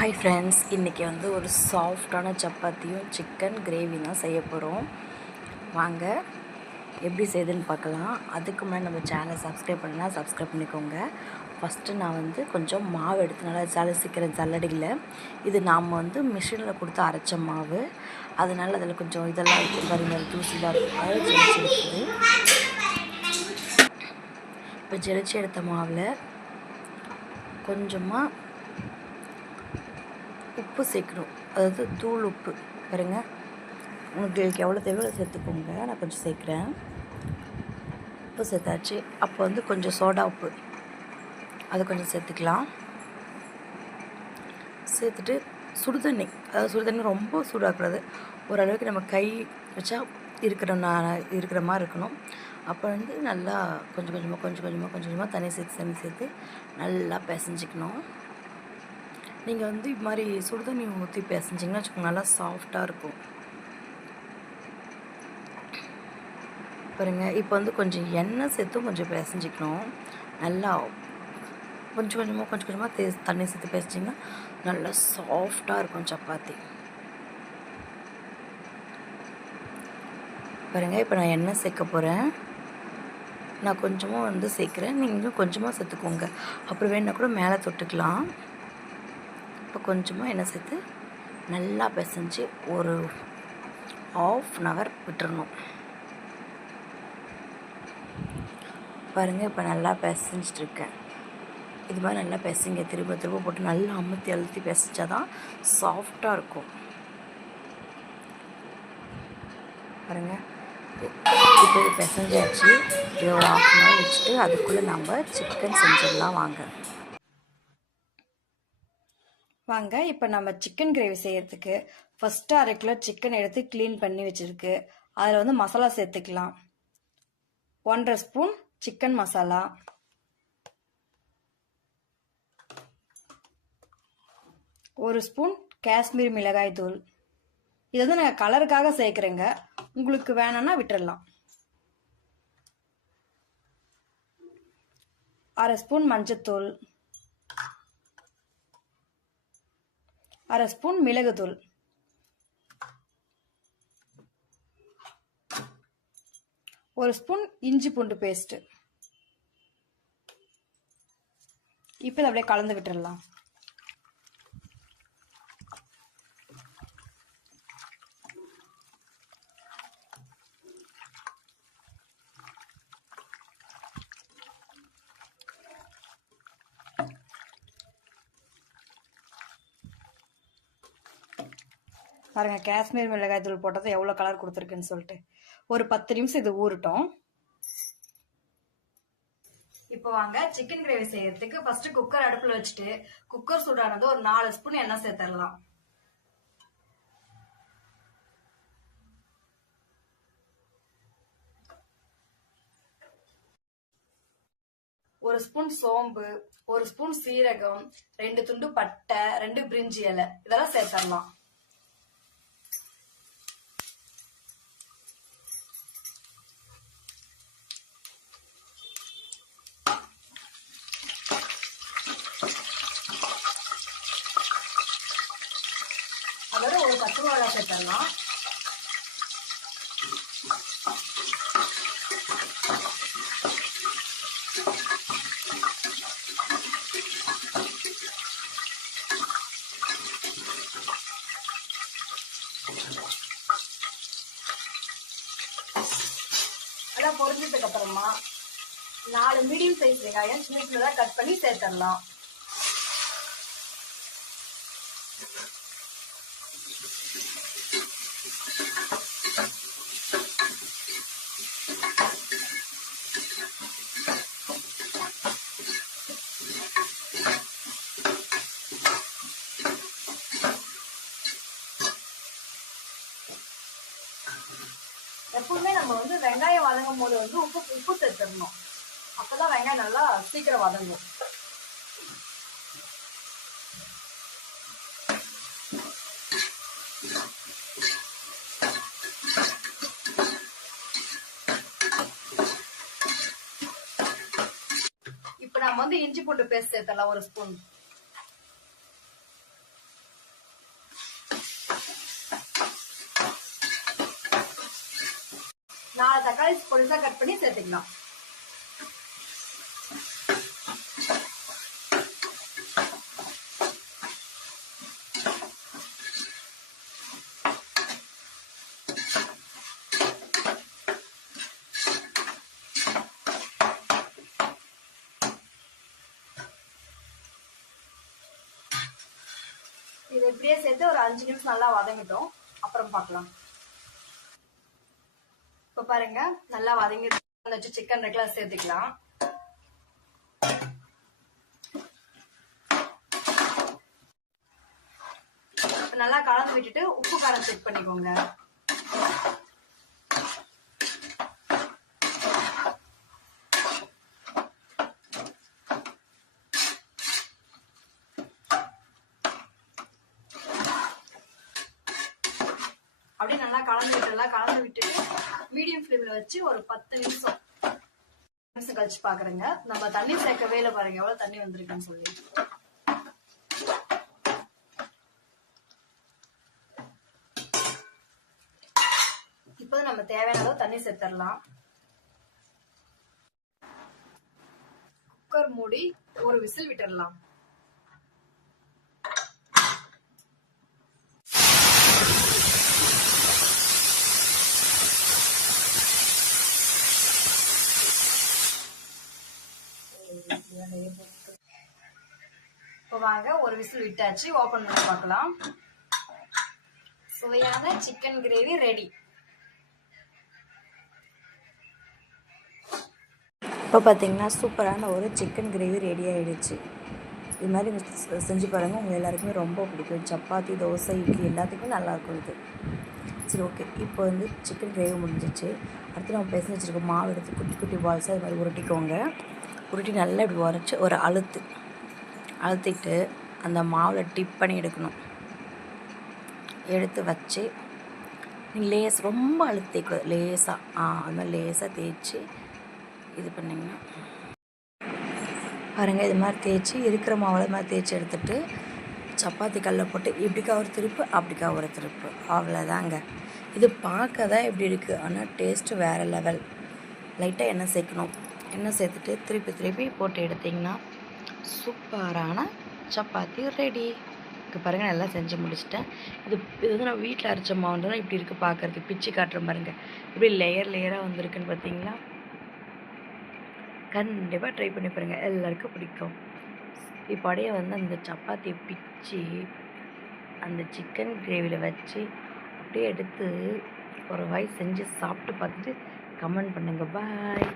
Hi friends, இன்றைக்கி வந்து ஒரு சாஃப்டான சப்பாத்தியும் சிக்கன் கிரேவி தான் செய்ய போகிறோம். வாங்க எப்படி செய்யுதுன்னு பார்க்கலாம். அதுக்கு முன்னாடி நம்ம சேனலை சப்ஸ்கிரைப் பண்ணால் சப்ஸ்கிரைப் பண்ணிக்கோங்க. ஃபஸ்ட்டு நான் வந்து கொஞ்சம் மாவு எடுத்து நல்லா ஜலசிக்கிறேன் ஜல்லடியில். இது நாம் வந்து மிஷினில் கொடுத்து அரைச்ச மாவு, அதனால் அதில் கொஞ்சம் இதெல்லாம் இருக்கும் பாருங்க, தூசிலாம் இருக்கும். அதை ஜெலிச்சு எடுக்குது. இப்போ ஜெலிச்சு எடுத்த மாவில் கொஞ்சமாக உப்பு சேர்க்கணும், அதாவது தூள் உப்பு பாருங்கள். உங்களுக்கு எவ்வளோ தேவையோ சேர்த்துக்கோங்க. நான் கொஞ்சம் சேர்க்குறேன். உப்பு சேர்த்தாச்சு. அப்போ வந்து கொஞ்சம் சோடா உப்பு அது கொஞ்சம் சேர்த்துக்கலாம். சேர்த்துட்டு சுடுதண்ணி, அதாவது சுடுதண்ணி ரொம்ப சூடாக்கூடாது, ஓரளவுக்கு நம்ம கை வச்சா இருக்கிற மாதிரி இருக்கணும். அப்போ வந்து நல்லா கொஞ்சம் கொஞ்சமாக தண்ணி சேர்த்து நல்லா பிசைஞ்சிக்கணும். நீங்கள் வந்து இது மாதிரி சுடுதண்ணி ஊற்றி பிசைஞ்சிங்கன்னா வச்சுக்கோங்க, நல்லா சாஃப்டாக இருக்கும் பாருங்கள். இப்போ வந்து கொஞ்சம் எண்ணெய் சேர்த்தும் கொஞ்சம் பிசைஞ்சிக்கணும். நல்லா கொஞ்சம் கொஞ்சமாக தண்ணி சேர்த்து பிசைஞ்சிங்கன்னா நல்லா சாஃப்டாக இருக்கும் சப்பாத்தி பாருங்கள். இப்போ நான் எண்ணெய் சேர்க்க போகிறேன். நான் கொஞ்சமாக வந்து சேர்க்குறேன், நீங்களும் கொஞ்சமாக சேர்த்துக்கோங்க. அப்புறம் வேணால் கூட மேலே தொட்டுக்கலாம். இப்போ கொஞ்சமாக எண்ணெய் சேர்த்து நல்லா பிசைஞ்சு ஒரு 1/2 hour விட்டுறணும் பாருங்கள். இப்போ நல்லா பிசைஞ்சிட்ருக்கேன். இது மாதிரி நல்லா பிசைங்க, திரும்ப போட்டு நல்லா அழுத்தி பிசைச்சா தான் சாஃப்டாக இருக்கும் பாருங்கள். இப்போ இது பிசைஞ்சாச்சு. இது ஒரு 1/2 hour வச்சுட்டு அதுக்குள்ளே நம்ம சிக்கன் செஞ்சிடலாம். வாங்க இப்போ நம்ம சிக்கன் கிரேவி செய்யறதுக்கு ஃபஸ்ட்டு 1/2 கிலோ சிக்கன் எடுத்து க்ளீன் பண்ணி வச்சுருக்கு. அதில் வந்து மசாலா சேர்த்துக்கலாம். 1/2 spoon chicken masala, 1 spoon Kashmir மிளகாய் தூள். இது வந்து நான் கலருக்காக சேர்க்குறேங்க, உங்களுக்கு வேணும்னா விட்டுடலாம். 1/2 ஸ்பூன் மஞ்சத்தூள், 1/2 ஸ்பூன் மிளகுத்தூள், 1 ஸ்பூன் இஞ்சி பூண்டு பேஸ்ட்டு. இப்போ இதை அப்படியே கலந்து விட்டுடலாம். பாருங்க, காஷ்மீர் மிளகாய் தூள் போட்டது எவ்வளோ கலர் கொடுத்துருக்குன்னு சொல்லிட்டு. ஒரு 10 நிமிஷம் இது ஊறட்டும். இப்போ வாங்க சிக்கன் கிரேவி செய்யறதுக்கு ஃபர்ஸ்ட் குக்கர் அடுப்புல வச்சுட்டு குக்கர் சூடானது ஒரு 4 ஸ்பூன் எண்ணெய் சேர்த்துடலாம். ஒரு ஸ்பூன் சோம்பு, 1 ஸ்பூன் சீரகம், 2 துண்டு பட்டை, 2 பிரிஞ்சி இலை, இதெல்லாம் சேர்த்துடலாம். அதோட ஒரு 10 மிளகாய் சேர்த்துடலாம். அதெல்லாம் பொரிஞ்சதுக்கு அப்புறமா 4 மீடியம் சைஸ் வெங்காயம் சின்ன சின்னதாக கட் பண்ணி சேர்த்துடலாம். எப்பவுமே நம்ம வந்து வெங்காயம் வதங்கும் போது வந்து உப்பு சேர்த்துடணும். அப்பதான் வெங்காயம் நல்லா சீக்கிரம் வதங்கும். இப்போ நம்ம வந்து இஞ்சி பூண்டு பேஸ்ட் சேர்த்தலாம் 1 ஸ்பூன். 4 தக்காளி பொடிசா கட் பண்ணி சேர்த்துக்கலாம். இது இப்படியே சேர்த்து ஒரு 5 நிமிஷம் நல்லா வதங்கிட்டோம். அப்புறம் பார்க்கலாம். இப்ப பாருங்க நல்லா வதங்கிட்டு வச்சு சிக்கன் இருக்குல்ல சேர்த்துக்கலாம். நல்லா கலந்து விட்டுட்டு உப்பு காரம் செக் பண்ணிக்கோங்க. அப்படியே நல்லா கலந்து விட்டுட்டு மீடியம் ஃப்ளேம்ல வச்சு ஒரு 10 நிமிஷம் கழிச்சு பாக்குறேங்க. நம்ம தண்ணி சேர்க்கவே இல்லை பாருங்க எவ்வளவு தண்ணி வந்திருக்குன்னு சொல்லி. இப்போ நம்ம தேவையான அளவு தண்ணி சேர்த்துடலாம். குக்கர் மூடி ஒரு விசில் விட்டுடலாம். இப்போ வாங்க ஒரு விசில் விட்டாச்சு. ஓபன் பண்ணி பார்க்கலாம். சுவையான சிக்கன் கிரேவி ரெடி. இப்போ பார்த்தீங்கன்னா சூப்பரான ஒரு சிக்கன் கிரேவி ரெடி ஆகிடுச்சு. இது மாதிரி செஞ்சு பாருங்கள், உங்கள் எல்லாருக்குமே ரொம்ப பிடிக்கும். சப்பாத்தி, தோசை, இட்லி எல்லாத்துக்குமே நல்லாயிருக்கும் இது. சரி, ஓகே. இப்போ வந்து சிக்கன் கிரேவி முடிஞ்சிச்சு. அடுத்து நம்ம பேசி வச்சுருக்க மாவு எடுத்து குட்டி குட்டி பால்ஸாக இது மாதிரி உருட்டிக்கோங்க. உருட்டி நல்லா இப்படி உரைச்சி ஒரு அழுத்திட்டு அந்த மாவில் டிப் பண்ணி எடுக்கணும். எடுத்து வச்சு நீங்கள் ரொம்ப அழுத்திக்கூடாது, லேசாக அது மாதிரி லேசாக தேய்ச்சி இது பண்ணிங்கன்னா பாருங்கள். இது மாதிரி தேய்ச்சி இருக்கிற மாவில் இது மாதிரி தேய்ச்சி எடுத்துகிட்டு சப்பாத்தி கல்லில் போட்டு இப்படிக்கா ஒரு திருப்பு அப்படிக்கா ஒரு திருப்பு, அவ்வளோதாங்க. இது பார்க்க தான் எப்படி இருக்குது, ஆனால் டேஸ்ட்டு வேறு லெவல். லைட்டாக எண்ணெய் சேர்க்கணும். எண்ணெய் சேர்த்துட்டு திருப்பி போட்டு எடுத்திங்கன்னா சூப்பரான சப்பாத்தி ரெடி. இப்போ பாருங்கள் நல்லா செஞ்சு முடிச்சிட்டேன். இது வந்து நான் வீட்டில் அரைச்ச மாவுன்றதுனா இப்படி இருக்குது பார்க்குறதுக்கு. பிச்சு காட்டுற பாருங்க இப்படி லேயராக வந்திருக்குன்னு பார்த்தீங்களா. கண்டிப்பாக ட்ரை பண்ணி பாருங்கள், எல்லாருக்கும் பிடிக்கும். இப்போ அப்படியே வந்து அந்த சப்பாத்தியை பிச்சு அந்த சிக்கன் கிரேவியில் வச்சு அப்படியே எடுத்து ஒரு வாய் செஞ்சு சாப்பிட்டு பார்த்துட்டு கமெண்ட் பண்ணுங்கள். பாய்.